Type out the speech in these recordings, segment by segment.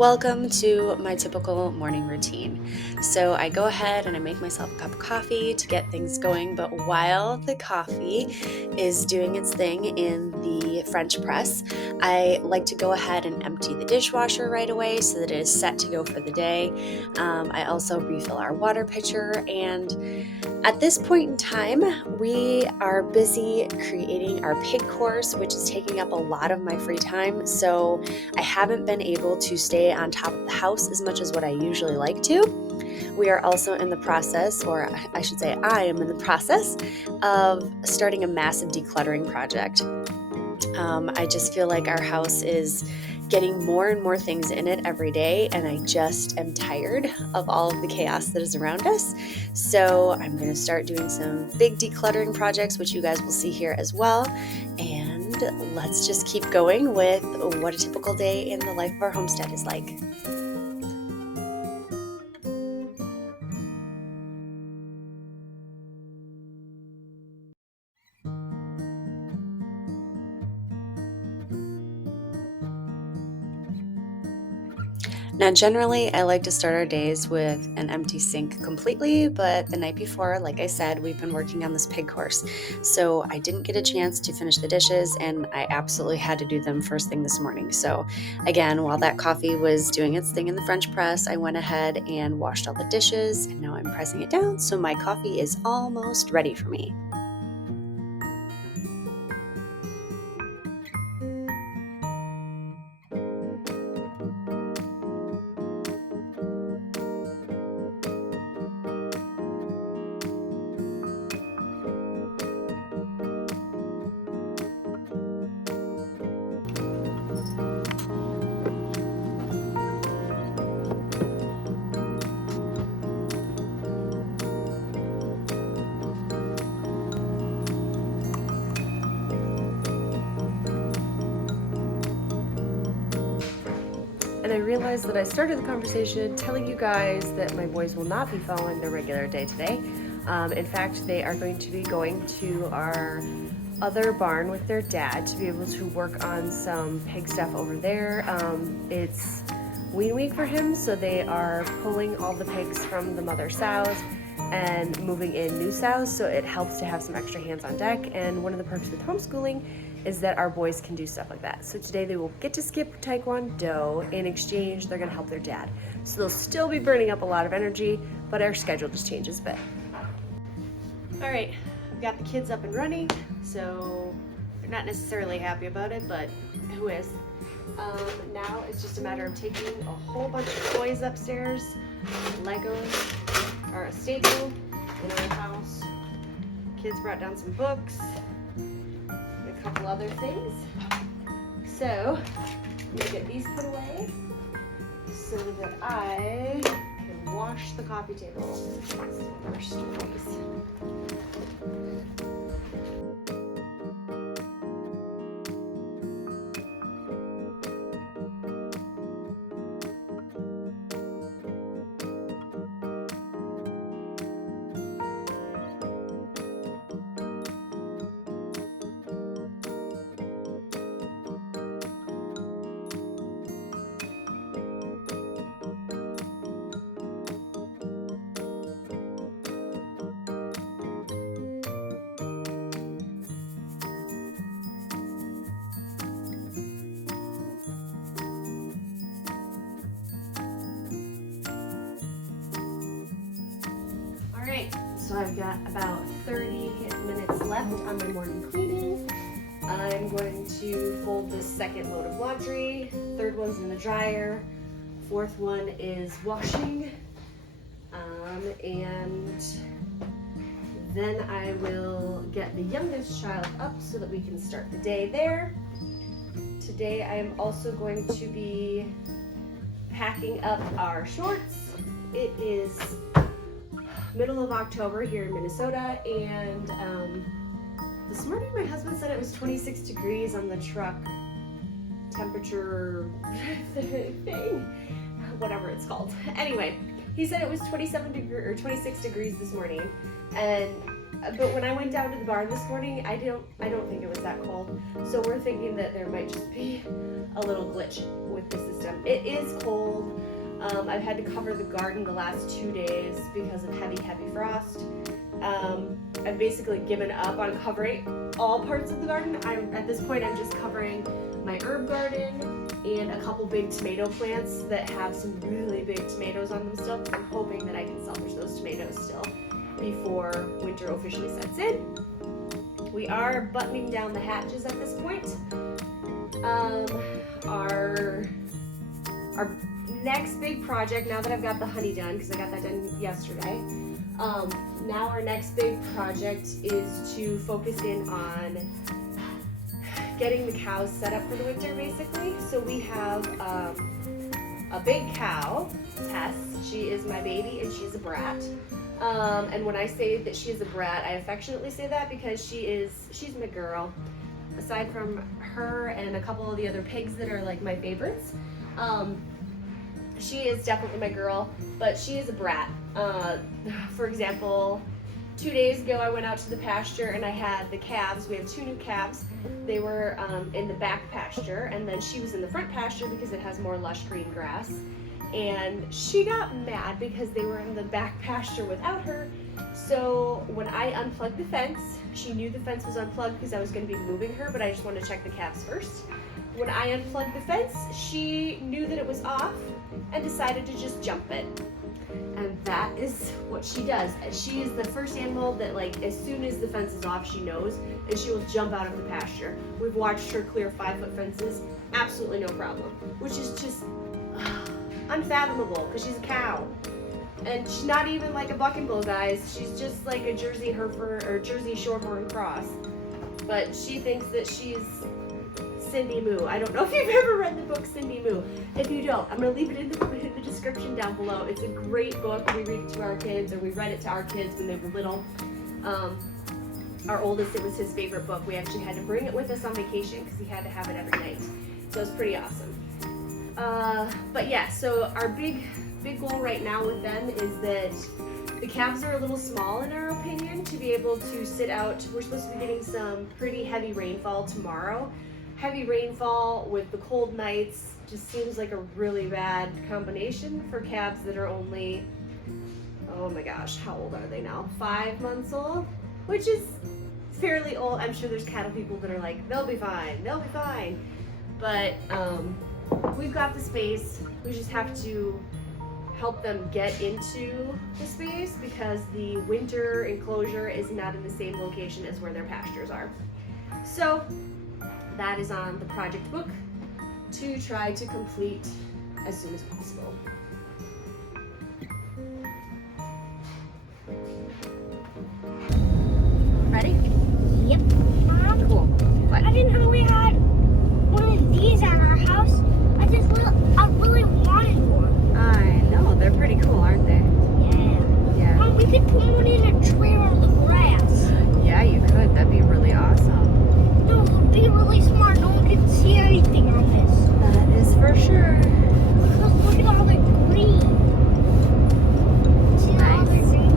Welcome to my typical morning routine. So I go ahead and I make myself a cup of coffee to get things going, but while the coffee is doing its thing in the French press, I like to go ahead and empty the dishwasher right away so that it is set to go for the day. I also refill our water pitcher, and at this point in time, we are busy creating our pig course, which is taking up a lot of my free time. So I haven't been able to stay on top of the house as much as what I usually like to. We are also in the process, or I should say, I am in the process of starting a massive decluttering project. I just feel like our house is getting more and more things in it every day, and I just am tired of all of the chaos that is around us. So I'm going to start doing some big decluttering projects, which you guys will see here as well. And let's just keep going with what a typical day in the life of our homestead is like. Now, generally, I like to start our days with an empty sink completely, but the night before, like I said, we've been working on this pig course. So I didn't get a chance to finish the dishes, and I absolutely had to do them first thing this morning. So, again, while that coffee was doing its thing in the French press, I went ahead and washed all the dishes, and now I'm pressing it down. So my coffee is almost ready for me. And I realized that I started the conversation telling you guys that my boys will not be following their regular day today. In fact, they are going to be going to our other barn with their dad to be able to work on some pig stuff over there. It's wean week for him, so they are pulling all the pigs from the mother sows and moving in new sows, so it helps to have some extra hands on deck. And one of the perks with homeschooling is that our boys can do stuff like that. So today they will get to skip taekwondo. In exchange, they're gonna help their dad. So they'll still be burning up a lot of energy, but our schedule just changes a bit. All right, I've got the kids up and running, so they're not necessarily happy about it, but who is? Now it's just a matter of taking a whole bunch of toys upstairs. Legos are a staple in our house. Kids brought down some books, and a couple other things. So I'm gonna get these put away so that I can wash the coffee table first, please. Alright, so I've got about 30 minutes left on my morning cleaning. I'm going to fold this second load of laundry. Third one's in the dryer. Fourth one is washing. And then I will get the youngest child up so that we can start the day there. Today I am also going to be packing up our shorts. It is middle of October here in Minnesota, and this morning my husband said it was 26 degrees on the truck temperature thing, whatever it's called. Anyway, he said it was 26 degrees this morning, and But when I went down to the barn this morning, I don't think it was that cold. So we're thinking that there might just be a little glitch with the system. It is cold. I've had to cover the garden the last 2 days because of heavy frost. I've basically given up on covering all parts of the garden. At this point, I'm just covering my herb garden and a couple big tomato plants that have some really big tomatoes on them still. I'm hoping that I can salvage those tomatoes still before winter officially sets in. We are buttoning down the hatches at this point. Our next big project, now that I've got the honey done, because I got that done yesterday, now our next big project is to focus in on getting the cows set up for the winter, basically. So we have a big cow, Tess. She is my baby and she's a brat. And when I say that she is a brat, I affectionately say that because she's my girl. Aside from her and a couple of the other pigs that are like my favorites, she is definitely my girl, but she is a brat. For example, 2 days ago I went out to the pasture and I had the calves. We have 2 new calves. They were in the back pasture, and then she was in the front pasture because it has more lush green grass. And she got mad because they were in the back pasture without her. So when I unplugged the fence, she knew the fence was unplugged because I was going to be moving her, but I just wanted to check the calves first. When I unplugged the fence, she knew that it was off and decided to just jump it. And that is what she does. She is the first animal that, like, as soon as the fence is off, she knows, and she will jump out of the pasture. We've watched her clear 5-foot fences, absolutely no problem, which is just unfathomable because she's a cow. And she's not even like a buck and bull, guys. She's just like a Jersey Hereford or Jersey Shorthorn cross. But she thinks that she's Cindy Moo. I don't know if you've ever read the book Cindy Moo. If you don't, I'm going to leave it in the description down below. It's a great book. We read it to our kids, or we read it to our kids when they were little. Our oldest, it was his favorite book. We actually had to bring it with us on vacation because he had to have it every night. So it's pretty awesome. But yeah, so our big goal right now with them is that the calves are a little small in our opinion to be able to sit out. We're supposed to be getting some pretty heavy rainfall tomorrow. Heavy rainfall with the cold nights just seems like a really bad combination for calves that are only, oh my gosh, how old are they now? 5 months old, which is fairly old. I'm sure there's cattle people that are like, they'll be fine. But we've got the space. We just have to help them get into the space because the winter enclosure is not in the same location as where their pastures are. So that is on the project book to try to complete as soon as possible. Ready? Yep. Cool. What? I didn't know we had one of these at our house. I really wanted one. I know, they're pretty cool, aren't they? Yeah. Yeah. We could put one in a trailer on the grass. Yeah, you could. That'd be really awesome. No, it would be really smart. No one could see anything on this. That is for sure. Because look at all the green. See all the Nice. green?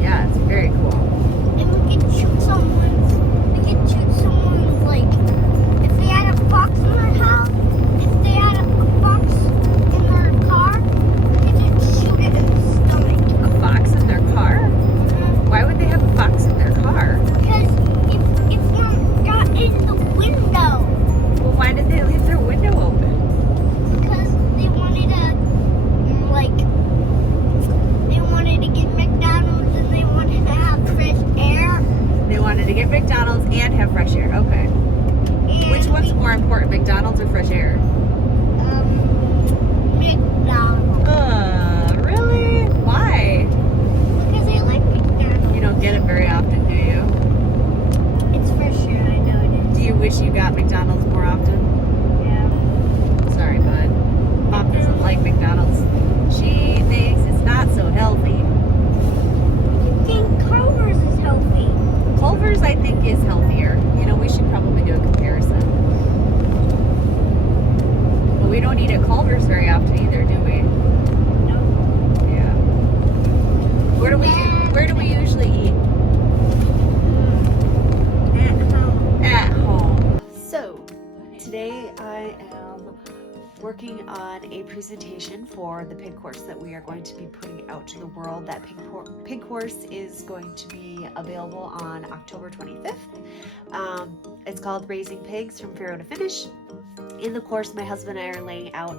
Yeah, it's very cool. And we could shoot someone's, like, if they had a fox in their house, if they had a fox in their car, we could just shoot it in the stomach. A fox in their car? Why would they have a fox in their car? Because if one got in the window, Well, why did they leave their window open? because they wanted to get McDonald's and they wanted to have fresh air. They wanted to get McDonald's and have fresh air. Okay. And Which one's more important, McDonald's or fresh air? McDonald's. Really? Why? Because I like McDonald's. You don't get it very often, do you? It's fresh air, I know it is. Do you wish you got McDonald's more often? Yeah. Sorry, bud. Mom doesn't like McDonald's. She thinks it's not so healthy. You think Culver's is healthy? Culver's, I think, is healthier. You know, we should probably do a comparison. But we don't eat at Culver's very often either, do we? No. Yeah. Where do we usually eat? presentation for the pig course that we are going to be putting out to the world. That pig course is going to be available on October 25th. It's called Raising Pigs from Farrow to Finish. In the course, my husband and I are laying out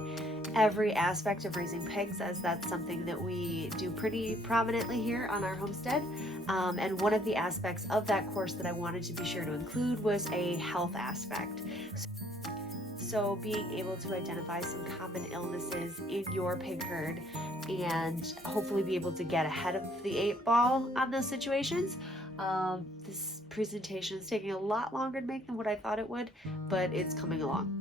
every aspect of raising pigs, as that's something that we do pretty prominently here on our homestead. And one of the aspects of that course that I wanted to be sure to include was a health aspect. So being able to identify some common illnesses in your pig herd and hopefully be able to get ahead of the 8 ball on those situations. This presentation is taking a lot longer to make than what I thought it would, but it's coming along.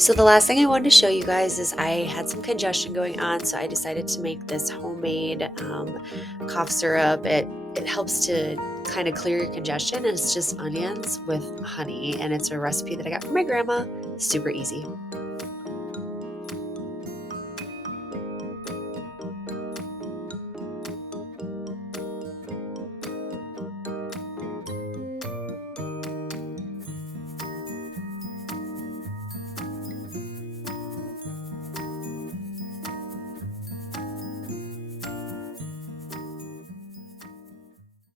So the last thing I wanted to show you guys is I had some congestion going on, so I decided to make this homemade cough syrup. It helps to kind of clear your congestion, and it's just onions with honey, and it's a recipe that I got from my grandma. Super easy.